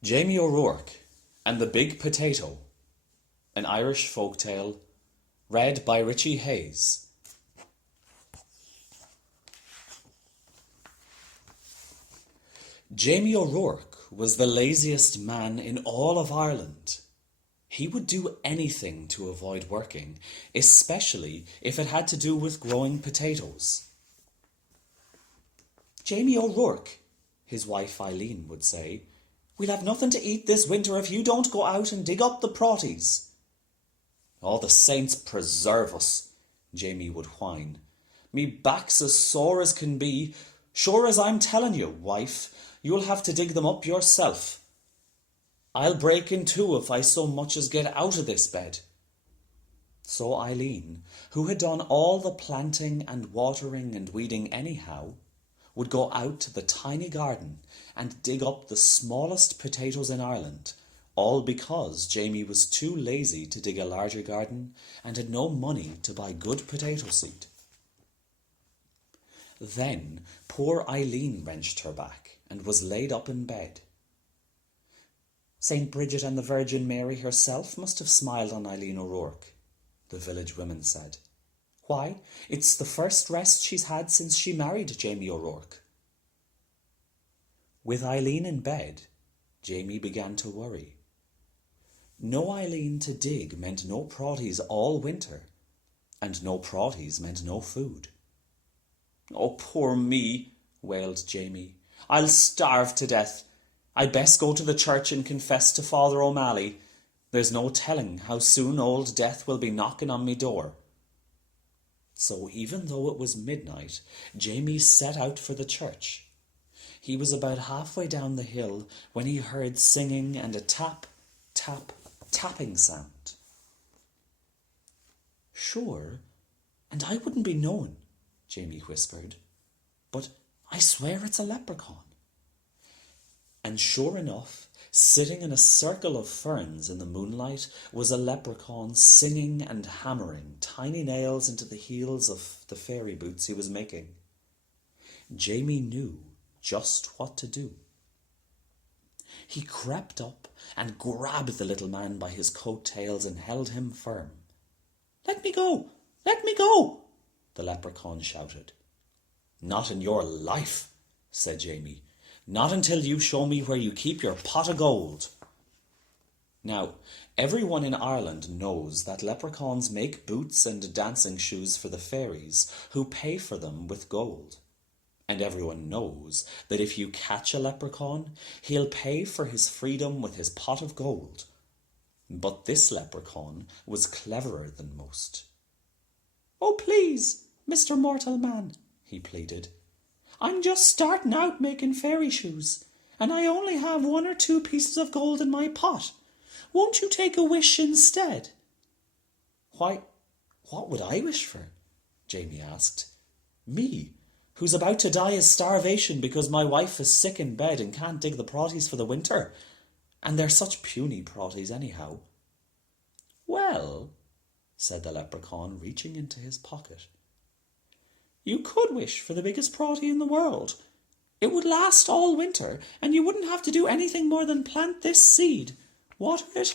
Jamie O'Rourke and the Big Potato, an Irish folktale, read by Richie Hayes. Jamie O'Rourke was the laziest man in all of Ireland. He would do anything to avoid working, especially if it had to do with growing potatoes. "Jamie O'Rourke," his wife Eileen would say, "we'll have nothing to eat this winter if you don't go out and dig up the protties." "All the saints preserve us," Jamie would whine. "Me back's as sore as can be. Sure as I'm telling you, wife, you'll have to dig them up yourself. I'll break in two if I so much as get out of this bed." So Eileen, who had done all the planting and watering and weeding anyhow, would go out to the tiny garden and dig up the smallest potatoes in Ireland, all because Jamie was too lazy to dig a larger garden and had no money to buy good potato seed. Then poor Eileen wrenched her back and was laid up in bed. St. Bridget and the Virgin Mary herself must have smiled on Eileen O'Rourke, the village women said. Why, it's the first rest she's had since she married Jamie O'Rourke. With Eileen in bed, Jamie began to worry. No Eileen to dig meant no protties all winter, and no protties meant no food. "Oh, poor me," wailed Jamie. "I'll starve to death. I'd best go to the church and confess to Father O'Malley. There's no telling how soon old death will be knocking on me door." So even though it was midnight, Jamie set out for the church. He was about halfway down the hill when he heard singing and a tap, tap, tapping sound. "Sure, and I wouldn't be knowing," Jamie whispered, "but I swear it's a leprechaun." And sure enough, sitting in a circle of ferns in the moonlight was a leprechaun singing and hammering tiny nails into the heels of the fairy boots he was making. Jamie knew just what to do. He crept up and grabbed the little man by his coat tails and held him firm. "Let me go! Let me go!" the leprechaun shouted. "Not in your life," said Jamie. "Not until you show me where you keep your pot of gold." Now, everyone in Ireland knows that leprechauns make boots and dancing shoes for the fairies, who pay for them with gold. And everyone knows that if you catch a leprechaun, he'll pay for his freedom with his pot of gold. But this leprechaun was cleverer than most. "Oh, please, Mr. Mortal Man," he pleaded. "I'm just starting out making fairy shoes, and I only have 1 or 2 pieces of gold in my pot. Won't you take a wish instead?" "Why, what would I wish for?" Jamie asked. "Me, who's about to die of starvation because my wife is sick in bed and can't dig the protties for the winter, and they're such puny protties anyhow." "Well," said the leprechaun, reaching into his pocket, "you could wish for the biggest protty in the world. It would last all winter, and you wouldn't have to do anything more than plant this seed, water it,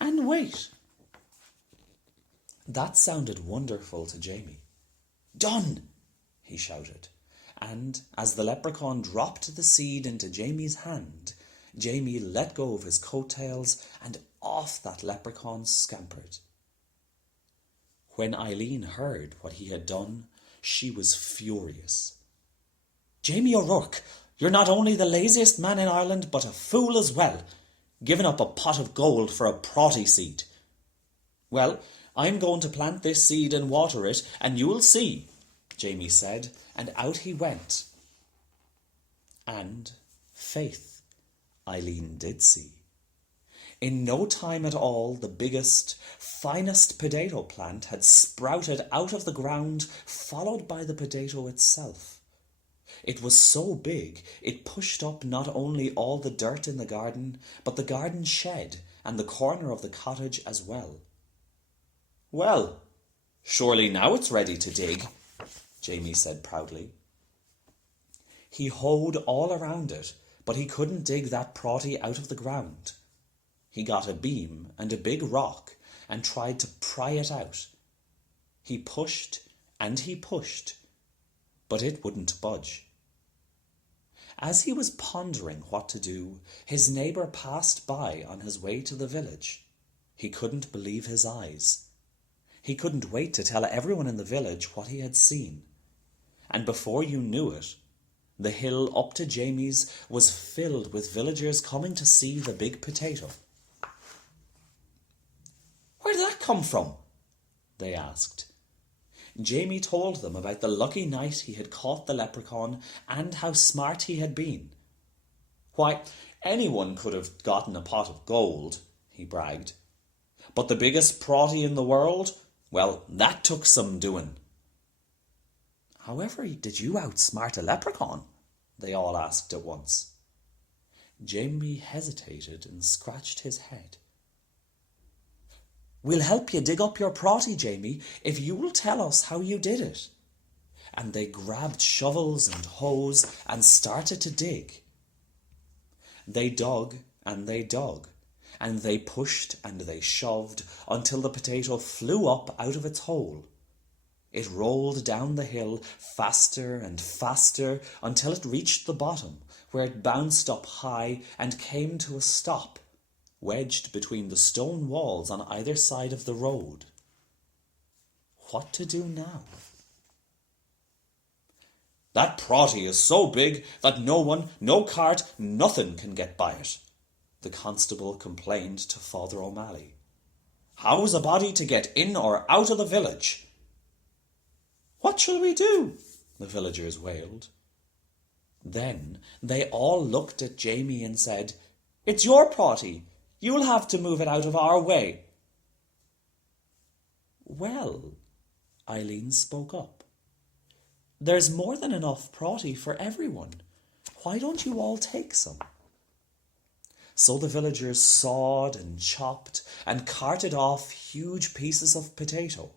and wait." That sounded wonderful to Jamie. "Done!" he shouted, and as the leprechaun dropped the seed into Jamie's hand, Jamie let go of his coattails, and off that leprechaun scampered. When Eileen heard what he had done, she was furious. "Jamie O'Rourke, you're not only the laziest man in Ireland, but a fool as well, giving up a pot of gold for a protty seed." "Well, I'm going to plant this seed and water it, and you'll see," Jamie said, and out he went. And, faith, Eileen did see. In no time at all, the biggest, finest potato plant had sprouted out of the ground, followed by the potato itself. It was so big, it pushed up not only all the dirt in the garden, but the garden shed and the corner of the cottage as well. "Well, surely now it's ready to dig," Jamie said proudly. He hoed all around it, but he couldn't dig that proddy out of the ground. He got a beam and a big rock and tried to pry it out. He pushed and he pushed, but it wouldn't budge. As he was pondering what to do, his neighbour passed by on his way to the village. He couldn't believe his eyes. He couldn't wait to tell everyone in the village what he had seen. And before you knew it, the hill up to Jamie's was filled with villagers coming to see the big potato. "Where did that come from?" they asked. Jamie told them about the lucky night he had caught the leprechaun and how smart he had been. "Why, anyone could have gotten a pot of gold," he bragged. "But the biggest proddy in the world, well, that took some doing." "However did you outsmart a leprechaun?" they all asked at once. Jamie hesitated and scratched his head. "We'll help you dig up your proddy, Jamie, if you will tell us how you did it." And they grabbed shovels and hoes and started to dig. They dug and they dug, and they pushed and they shoved until the potato flew up out of its hole. It rolled down the hill faster and faster until it reached the bottom, where it bounced up high and came to a stop, wedged between the stone walls on either side of the road. What to do now? "That proddy is so big that no one, no cart, nothing can get by it," the constable complained to Father O'Malley. "How's a body to get in or out of the village?" "What shall we do?" the villagers wailed. Then they all looked at Jamie and said, "It's your proddy. You'll have to move it out of our way." "Well," Eileen spoke up, "there's more than enough proddy for everyone. Why don't you all take some?" So the villagers sawed and chopped and carted off huge pieces of potato,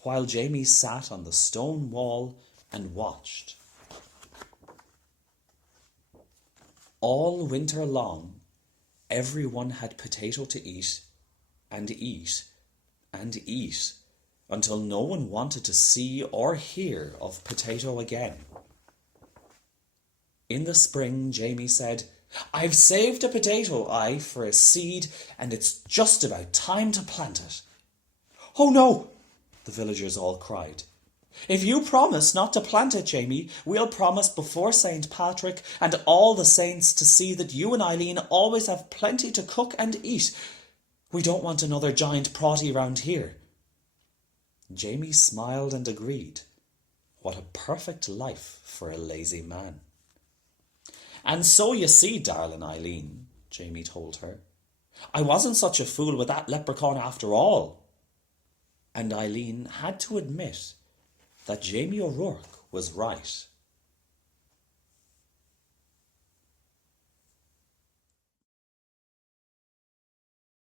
while Jamie sat on the stone wall and watched. All winter long, everyone had potato to eat and eat and eat until no one wanted to see or hear of potato again. In the spring, Jamie said, "I've saved a potato, for a seed, and it's just about time to plant it." "Oh no!" the villagers all cried. "If you promise not to plant it, Jamie, we'll promise before St. Patrick and all the saints to see that you and Eileen always have plenty to cook and eat. We don't want another giant proddy round here." Jamie smiled and agreed. What a perfect life for a lazy man. "And so you see, darling Eileen," Jamie told her, "I wasn't such a fool with that leprechaun after all." And Eileen had to admit that Jamie O'Rourke was right.